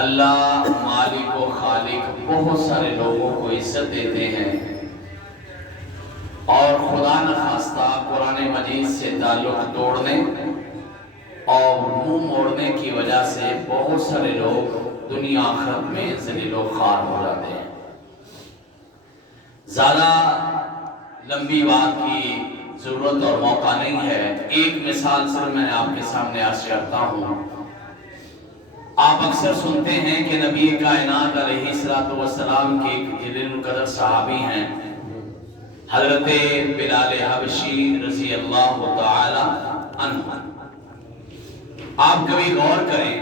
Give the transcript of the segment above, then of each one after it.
اللہ مالک و خالق بہت سارے لوگوں کو عزت دیتے ہیں، اور خدا نخواستہ قرآن مجید سے تعلق توڑنے اور منہ موڑنے کی وجہ سے بہت سارے لوگ دنیا آخرت میں ذلیل و خوار ہو جاتے ہیں۔ زیادہ لمبی بات کی ضرورت اور موقع نہیں ہے، ایک مثال صرف میں آپ کے سامنے عرض کرتا ہوں۔ آپ اکثر سنتے ہیں کہ نبی کائنات علیہ السلام کے ایک جلیل القدر صحابی ہیں، حضرت بلال حبشی رضی اللہ تعالی عنہ۔ آپ کبھی غور کریں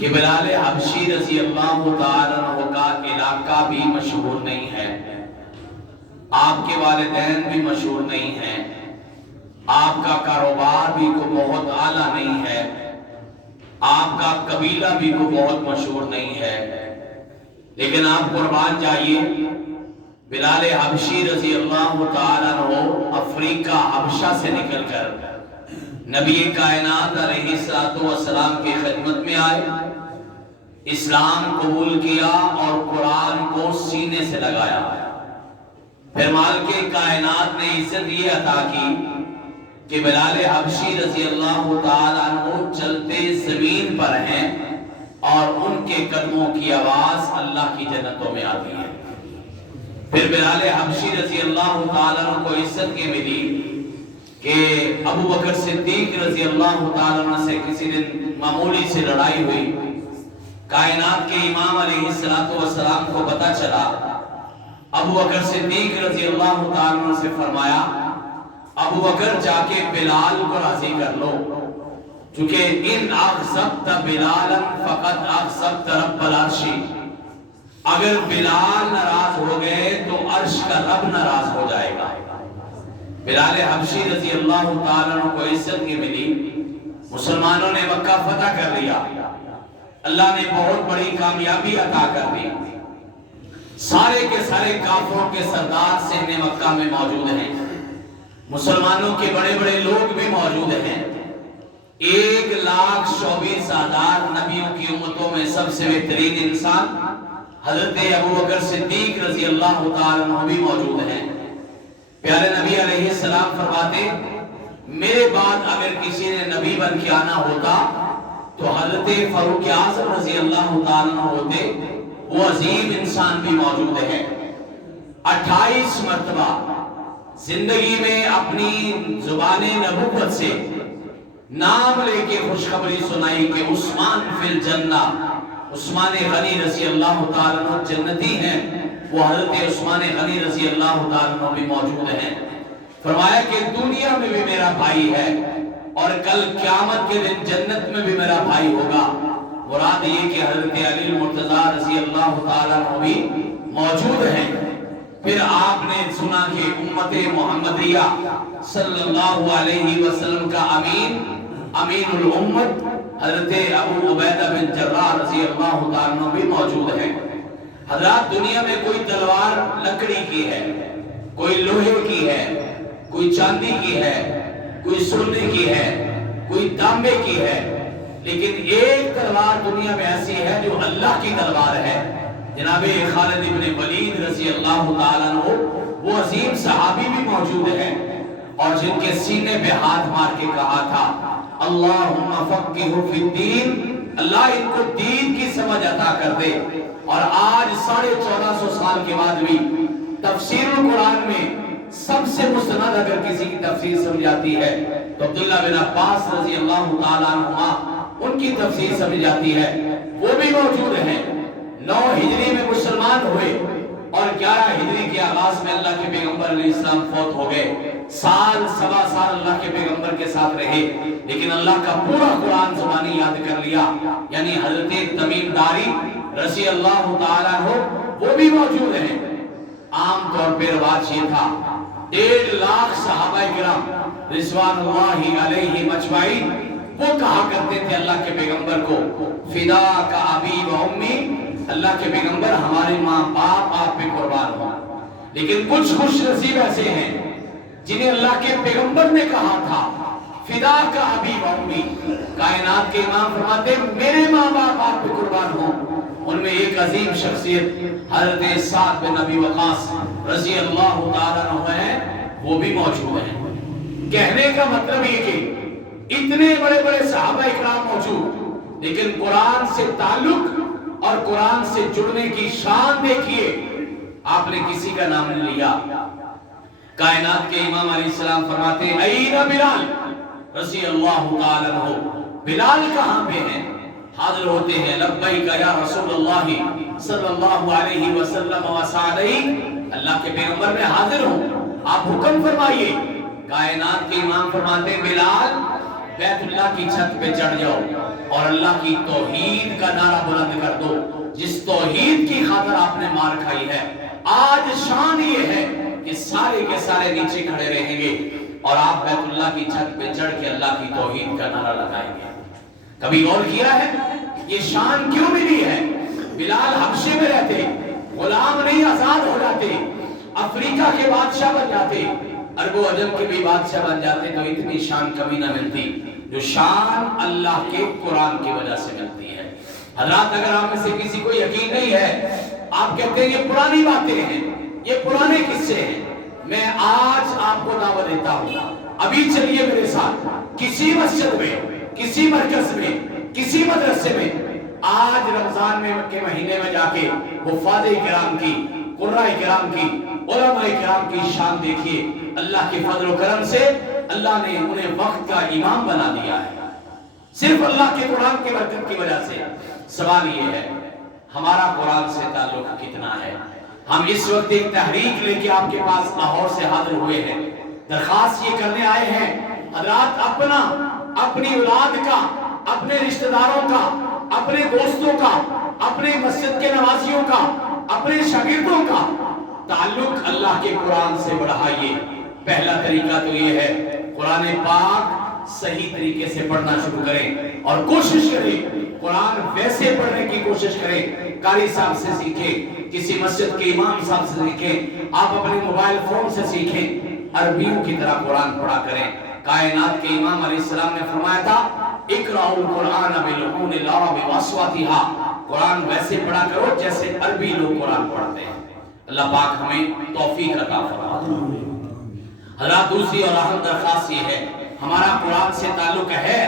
کہ بلال حبشی رضی اللہ تعالی عنہ کا علاقہ بھی مشہور نہیں ہے، آپ کے والدین بھی مشہور نہیں ہیں، آپ کا کاروبار بھی کوئی بہت اعلیٰ نہیں ہے، آپ کا قبیلہ بھی کوئی بہت مشہور نہیں ہے، لیکن آپ قربان جائیے، بلال حبشی رضی اللہ تعالیٰ عنہ افریقہ حبشہ سے نکل کر نبی کائنات علیہ السلام کی خدمت میں آئے، اسلام قبول کیا اور قرآن کو سینے سے لگایا۔ پھر مالک کائنات نے عزت یہ عطا کی کہ بلال حبشی رضی اللہ تعالیٰ عنہ چلتے زمین پر ہیں اور ان کے قدموں کی آواز اللہ کی جنتوں میں آتی ہے۔ پھر بلال حبشی رضی اللہ تعالیٰ عنہ کو عزت یہ ملی کہ ابو بکر صدیق رضی اللہ تعالیٰ عنہ سے کسی دن معمولی سے لڑائی ہوئی، کائنات کے امام علیہ السلام کو پتہ چلا، ابو بکر صدیق رضی اللہ تعالیٰ عنہ سے فرمایا، ابو بکر جا کے بلال کو راضی کر لو، چونکہ ان اغضبت بلالا فقد اغضبت رب العرش، اگر بلال ناراض ہو گئے تو عرش کا رب ناراض ہو جائے گا۔ بلال حبشی رضی اللہ تعالیٰ عنہ کو عزت کی ملی، مسلمانوں نے مکہ فتح کر لیا، اللہ نے بہت بڑی کامیابی عطا کر دی، سارے کے سارے کافروں کے سردار صحن مکہ میں موجود ہیں، مسلمانوں کے بڑے بڑے لوگ بھی موجود ہیں، 1,24,000 نبیوں کی امتوں میں سب سے بہترین انسان حضرت ابو بکر صدیق رضی اللہ تعالیٰ عنہ بھی موجود ہیں۔ پیارے نبی علیہ السلام فرماتے، میرے بعد اگر کسی نے نبی بن کے آنا ہوتا تو حضرت فاروق اعظم رضی اللہ تعالیٰ عنہ ہوتے، وہ عظیم انسان بھی موجود ہے۔ 28 مرتبہ زندگی میں اپنی زبان نبوت سے نام لے کے خوشخبری سنائی کہ عثمان فی الجنہ، عثمان غنی رضی اللہ تعالیٰ عنہ جنتی ہیں، وہ حضرت عثمان غنی رضی اللہ تعالیٰ عنہ بھی موجود ہیں۔ فرمایا کہ دنیا میں بھی میرا بھائی ہے اور کل قیامت کے دن جنت میں بھی میرا بھائی ہوگا۔ مراد یہ کہ حضرت علی المرتضیٰ رضی اللہ تعالیٰ عنہ بھی موجود ہیں۔ پھر آپ نے سنا کہ امت محمدیہ صلی اللہ علیہ وسلم کا امین الامت حضرت ابو عبیدہ بن جراح رضی اللہ تعالیٰ عنہ بھی موجود ہیں۔ حضرات، دنیا میں کوئی تلوار لکڑی کی ہے، کوئی لوہے کی ہے، کوئی چاندی کی ہے، کوئی سونے کی ہے، کوئی تانبے کی ہے، لیکن ایک تلوار دنیا میں ایسی ہے جو اللہ کی تلوار ہے۔ جناب خالد ابن ولید رضی اللہ تعالیٰ عنہ، وہ عظیم صحابی بھی موجود ہیں، اور جن کے سینے پہ ہاتھ مار کے کہا تھا، اللہم فقہہ فی الدین، اللہ ان کو دین کی سمجھ عطا کر دے۔ اور آج 1450 سال کے بعد بھی تفسیر القرآن میں سب سے مستند اگر کسی کی تفسیر سمجھ آتی ہے تو عبداللہ بن عباس رضی اللہ تعالیٰ عنہما، ان کی تفسیر سمجھ آتی ہے، وہ بھی موجود ہیں۔ 9 ہجری میں مسلمان ہوئے اور 11 ہجری کے آغاز میں اللہ کے پیغمبر علیہ السلام فوت ہو گئے۔ سال سوا سال اللہ کے پیغمبر کے ساتھ رہے، لیکن اللہ کا پورا قرآن زبانی یاد کر لیا۔ یعنی حضرت تمیم داری رضی اللہ تعالیٰ عنہ وہ بھی موجود ہیں۔ عام طور پہ رواج یہ تھا، 1.5 لاکھ صحابہ کرام رضوان اللہ علیہم اجمعین، وہ کہا کرتے تھے اللہ کے پیغمبر کو، فداک ابی و امی، اللہ کے پیغمبر ہمارے ماں باپ آپ پہ قربان ہو۔ لیکن کچھ خوش نصیب ایسے ہیں جنہیں اللہ کے پیغمبر نے کہا تھا، فدا کا ابی و امی، کائنات کے امام فرماتے میرے ماں باپ آپ پہ قربان عظیم شخصیت حضرت سعد بن ابی وقاص رضی اللہ تعالیٰ عنہ ہیں، وہ بھی موجود ہیں۔ کہنے کا مطلب یہ کہ اتنے بڑے بڑے صحابہ اکرام موجود، لیکن قرآن سے تعلق اور قرآن سے جڑنے کی شان دیکھیے، آپ نے کسی کا نام نہیں لیا۔ کائنات کے امام علیہ السلام فرماتے ہیں این بلال رضی اللہ تعالیٰ عنہ، بلال کہاں پہ ہیں؟ حاضر ہوتے ہیں، لبیک یا رسول اللہ صلی اللہ علیہ وسلم وسعدی، اللہ کے پیغمبر میں حاضر ہوں، آپ حکم فرمائیے۔ کائنات کے امام فرماتے ہیں بلال بیت اللہ کی چھت پہ چڑھ جاؤ اور اللہ کی توحید کا نعرہ بلند کر دو، جس توحید کی خاطر آپ نے مار کھائی ہے۔ آج شان یہ ہے کہ سارے کے سارے نیچے کھڑے رہیں گے اور آپ بیت اللہ کی چھت پہ چڑھ کے اللہ کی توحید کا نعرہ لگائیں گے۔ کبھی غور کیا ہے یہ شان کیوں ملی ہے؟ بلال حبشے میں رہتے، غلام نہیں آزاد ہو جاتے، افریقہ کے بادشاہ بن جاتے، عرب و عجم کے بھی بادشاہ بن جاتے تو اتنی شان کبھی نہ ملتی جو شان اللہ کے قرآن کی وجہ سے ملتی ہے۔ حضرات اگر آپ میں سے کسی کو یقین نہیں ہے، آپ کہتے ہیں یہ پرانی باتیں ہیں، یہ پرانے قصے ہیں، میں آج آپ کو دعوت دیتا ہوں، ابھی چلیے میرے ساتھ کسی مسجد میں، کسی مرکز میں، کسی مدرسے میں، آج رمضان کے مہینے میں جا کے حفاظ کرام کی، قراء کرام کی، علماء کرام کی شان دیکھیے۔ اللہ کے فضل و کرم سے اللہ نے انہیں وقت کا امام بنا دیا ہے، صرف اللہ کے قرآن کی برکت کی وجہ سے۔ سوال یہ ہے ہمارا قرآن سے تعلق کتنا ہے؟ ہم اس وقت ایک تحریک لے کے آپ کے پاس لاہور سے حاضر ہوئے ہیں، درخواست یہ کرنے آئے ہیں حضرات اپنی اولاد کا، اپنے رشتہ داروں کا، اپنے دوستوں کا، اپنے مسجد کے نمازیوں کا، اپنے شاگردوں کا تعلق اللہ کے قرآن سے بڑھائیے۔ پہلا طریقہ تو یہ ہے قرآن پاک صحیح طریقے سے پڑھنا شروع کریں اور کوشش کریں قرآن ویسے پڑھنے کی کوشش کریں، قاری صاحب سے سیکھیں، کسی مسجد کے امام صاحب سے سیکھیں، آپ اپنے موبائل فون سے سیکھیں، عربیوں کی طرح قرآن پڑھا کریں۔ کائنات کے امام علیہ السلام نے فرمایا تھا اقرأوا القرآن بلحون العرب واصواتها، قرآن ویسے پڑھا کرو جیسے عربی لوگ قرآن پڑھتے ہیں۔ اللہ پاک ہمیں توفیق عطا فرمائے۔ حضرات دوسری اور اہم درخواست یہ ہے ہمارا قرآن سے تعلق ہے،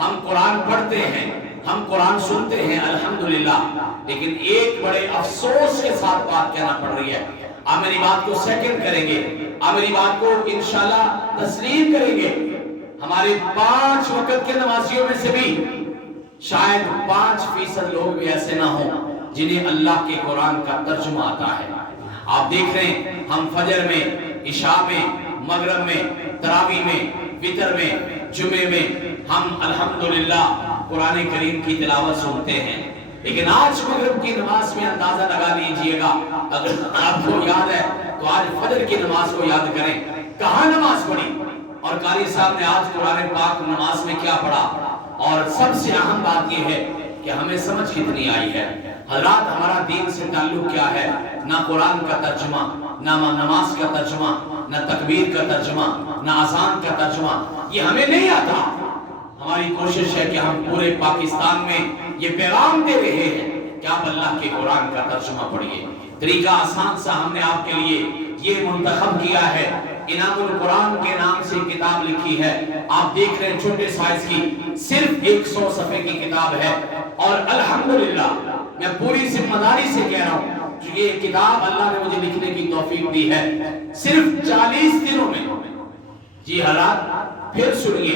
ہم قرآن پڑھتے ہیں، ہم قرآن سنتے ہیں الحمدللہ، لیکن ایک بڑے افسوس کے ساتھ بات کہنا پڑ رہی ہے۔ آپ میری بات کو سیکنڈ کریں گے، آپ میری بات کو انشاءاللہ تسلیم کریں گے، ہمارے 5 وقت کے نمازیوں میں سے بھی شاید 5% لوگ بھی ایسے نہ ہوں جنہیں اللہ کے قرآن کا ترجمہ آتا ہے۔ آپ دیکھ رہے ہیں ہم فجر میں، عشاء میں، مغرب میں، تراویح میں، وتر میں، جمعے میں ہم الحمدللہ قرآن کریم کی تلاوت سنتے ہیں، لیکن آج مغرب کی نماز میں اندازہ لگا لیجئے گا، اگر آپ کو یاد ہے تو آج فجر کی نماز کو یاد کریں کہاں نماز پڑھی اور قاری صاحب نے آج قرآن پاک نماز میں کیا پڑھا، اور سب سے اہم بات یہ ہے کہ ہمیں سمجھ کتنی آئی ہے۔ حضرات ہمارا دین سے تعلق کیا ہے؟ نہ قرآن کا ترجمہ، نہ نماز کا ترجمہ، نہ تکبیر کا ترجمہ، نہ اذان کا ترجمہ، یہ ہمیں نہیں آتا۔ ہماری کوشش ہے کہ ہم پورے پاکستان میں یہ پیغام دے رہے ہیں کہ آپ اللہ کے قرآن کا ترجمہ پڑھیے۔ طریقہ آسان سا ہم نے آپ کے لیے یہ منتخب کیا ہے، انعام القرآن کے نام سے کتاب لکھی ہے، آپ دیکھ رہے ہیں چھوٹے سائز کی، صرف 100 صفحے کی کتاب ہے، اور الحمدللہ میں پوری ذمہ داری سے کہہ رہا ہوں یہ کتاب اللہ نے مجھے لکھنے کی توفیق دی ہے صرف 40 دنوں میں۔ جی حضرات پھر سنیے،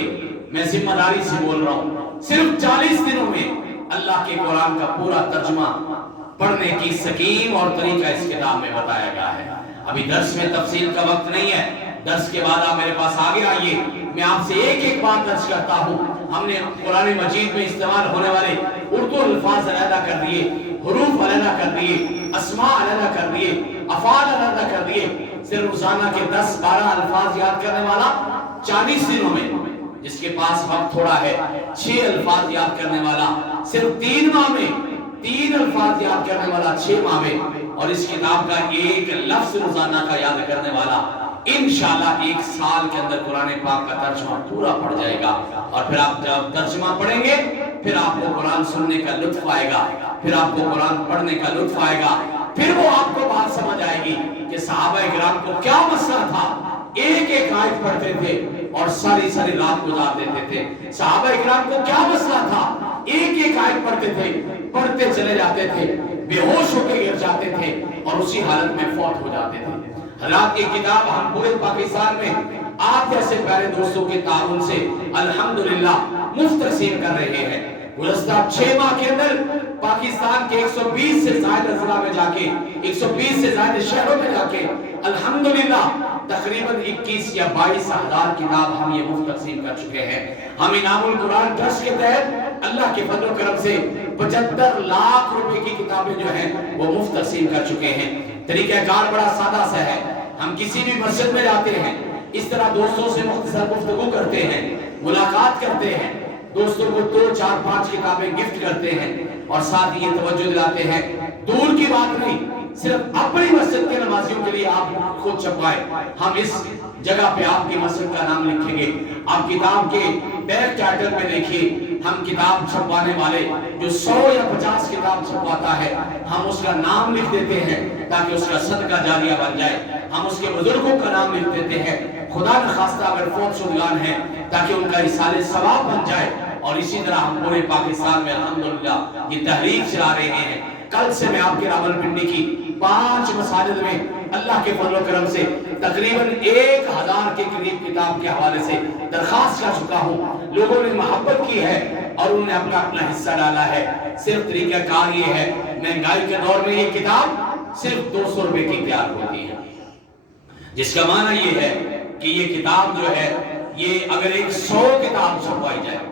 میں ذمہ داری سے بول رہا ہوں، صرف 40 دنوں میں اللہ کے قرآن کا پورا ترجمہ پڑھنے کی سکیم اور طریقہ اس کتاب میں بتایا گیا ہے۔ ابھی درس میں تفصیل کا وقت نہیں ہے، درس کے بعد آپ میرے پاس آگے آئیے، میں آپ سے ایک ایک بات درس کرتا ہوں۔ ہم نے قرآن مجید میں استعمال ہونے والے اردو الفاظ علیحدہ کر دیے، حروف علیحدہ کر دیے، اسماء علیحدہ کر دیے، افعال علیحدہ کر دیے۔ صرف روزانہ کے 10-12 الفاظ یاد کرنے والا 40 دنوں میں، جس کے پاس وقت تھوڑا ہے 6 الفاظ یاد کرنے والا صرف 3 ماہ میں، 3 الفاظ یاد کرنے والا 6 ماہ میں، اور اس کتاب کا ایک لفظ روزانہ کا یاد کرنے والا انشاءاللہ 1 سال کے اندر قرآن پاک کا ترجمہ پورا پڑھ جائے گا۔ اور پھر آپ جب ترجمہ پڑھیں گے پھر آپ کو قرآن سننے کا لطف آئے گا، پھر آپ کو قرآن پڑھنے کا لطف آئے گا، پھر وہ آپ کو بات سمجھ آئے گی کہ صحابہ کرام کو کیا مسئلہ تھا۔ ایک ایک آیت پڑھتے تھے اور ساری ساری رات گزار دیتے تھے۔ صحابہ کرام کو کیا مسئلہ تھا، ایک ایک آیت پڑھتے تھے، پڑھتے چلے جاتے تھے، بے ہوش ہو کے گر جاتے تھے اور اسی حالت میں فوت ہو جاتے تھے۔ حضرات یہ کتاب ہم پورے پاکستان میں آپ جیسے پیارے دوستوں کے تعاون سے الحمدللہ مفت تقسیم کر رہے ہیں۔ گزشتہ 6 ماہ کے اندر پاکستان کے 120 سے زائد اضلاع میں جا کے، 120 سے زائد شہروں میں جا کے الحمدللہ تقریباً 21 یا 22 ہزار کتاب ہم یہ مفت تقسیم کر چکے ہیں۔ ہم انعام القرآن ٹرسٹ کے تحت اللہ کے فضل و کرم سے 75 لاکھ روپے کی کتابیں جو ہیں وہ مفت تقسیم کر چکے ہیں۔ طریقہ کار بڑا سادہ سا ہے، ہم کسی بھی مسجد میں جاتے ہیں، اس طرح دوستوں سے مختصر گفتگو کرتے ہیں، ملاقات کرتے ہیں، دوستوں کو 2 4 5 کتابیں گفٹ کرتے ہیں اور ساتھ یہ توجہ دلاتے ہیں دور کی بات نہیں، صرف اپنی مسجد کے نمازیوں کے لیے آپ خود چھپائیں، ہم اس جگہ پہ آپ کی مسجد کا نام لکھیں گے۔ آپ کتاب کے بیک ٹائٹل میں دیکھیے، ہم کتاب چھپوانے والے جو 100 یا 50 کتاب چھپواتا ہے ہم اس کا نام لکھ دیتے ہیں تاکہ اس کا صدقہ جاریہ بن جائے، ہم اس کے بزرگوں کا نام لکھ دیتے ہیں، خدا نخواستہ اگر فوت شدگان ہیں تاکہ ان کا ایصال ثواب بن جائے۔ اور اسی طرح ہم پورے پاکستان میں الحمدللہ یہ تحریک چلا رہے ہیں۔ کل سے میں آپ کے راولپنڈی کی 5 مساجد میں اللہ کے فضل و کرم سے تقریباً 1000 کے قریب کتاب کے حوالے سے درخواست کر چکا ہوں، لوگوں نے محبت کی ہے اور انہوں نے اپنا حصہ ڈالا ہے۔ صرف طریقہ کار یہ ہے، مہنگائی کے دور میں یہ کتاب صرف 200 روپے کی تیار ہوتی ہے، جس کا معنی یہ ہے کہ یہ کتاب جو ہے یہ اگر 100 کتاب چھپوائی جائے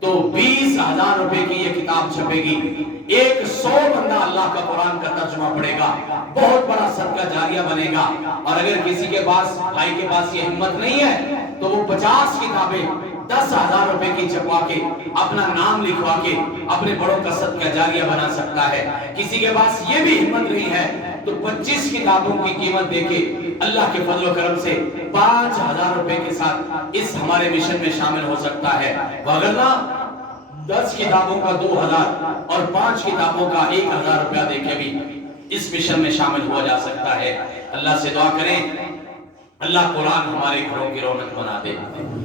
تو 20,000 روپے کی یہ کتاب چھپے گی، 100 بندہ اللہ کا قرآن کا ترجمہ پڑھے گا، بہت بڑا صدقہ جاریہ بنے گا۔ اور اگر کسی کے پاس، بھائی کے پاس یہ ہمت نہیں ہے تو وہ 50 کتابیں 10,000 روپے کی چھپوا کے اپنا نام لکھوا کے اپنے بڑوں کا صدقہ جاریہ بنا سکتا ہے۔ کسی کے پاس یہ بھی ہمت نہیں ہے تو 25 کتابوں کی قیمت دے کے اللہ کے فضل و کرم سے 5,000 روپے کے ساتھ اس ہمارے مشن میں شامل ہو سکتا ہے، وگرنہ 10 کتابوں کا 2,000 اور 5 کتابوں کا 1,000 روپیہ دے کے بھی اس مشن میں شامل ہوا جا سکتا ہے۔ اللہ سے دعا کریں اللہ قرآن ہمارے گھروں کی رونق بنا دے،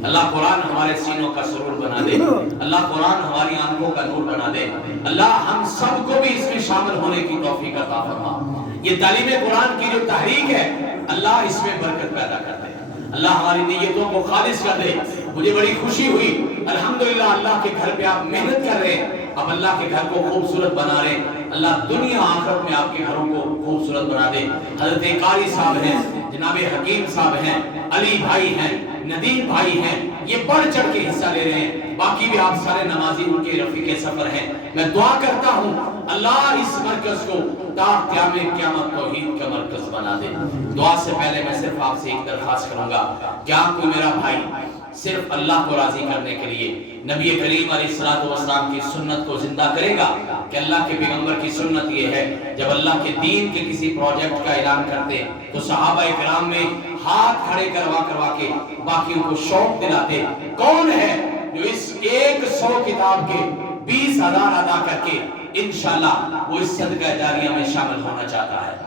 اللہ قرآن ہمارے سینوں کا سرور بنا دے، اللہ قرآن ہماری آنکھوں کا نور بنا دے، اللہ ہم سب کو بھی اس میں شامل ہونے کی توفیق عطا فرما۔ یہ تعلیم قرآن کی جو تحریک ہے اللہ اس میں برکت پیدا کر دے، اللہ ہماری نیتوں کو خالص کر دے۔ مجھے بڑی خوشی ہوئی الحمدللہ اللہ کے گھر پہ آپ محنت کر رہے ہیں، اب اللہ کے گھر کو خوبصورت بنا رہے ہیں، اللہ دنیا آخرت میں آپ کے گھروں کو خوبصورت بنا دے۔ حضرت قاری صاحب ہیں، جناب حکیم صاحب ہیں، علی بھائی ہیں، ندیم بھائی ہیں، یہ بڑھ چڑھ کے حصہ لے رہے ہیں، باقی بھی آپ سارے نمازی ان کے رفیق سفر ہیں۔ میں دعا کرتا ہوں اللہ اس مرکز کو تا قیامت توحید کا مرکز بنا دے۔ دعا سے پہلے میں صرف آپ سے ایک درخواست کروں گا، کیا کوئی میرا بھائی صرف اللہ کو راضی کرنے کے لیے نبی کریم علیہ السلام کی سنت کو زندہ کرے گا؟ کہ اللہ کے پیغمبر کی سنت یہ ہے، جب اللہ کے دین کے کسی پروجیکٹ کا اعلان کرتے تو صحابہ کرام میں ہاتھ کھڑے کروا کے باقیوں کو شوق دلاتے۔ کون ہے جو اس 100 کتاب کے 20,000 ادا کر کے انشاءاللہ وہ اس صدقہ جاریہ میں شامل ہونا چاہتا ہے؟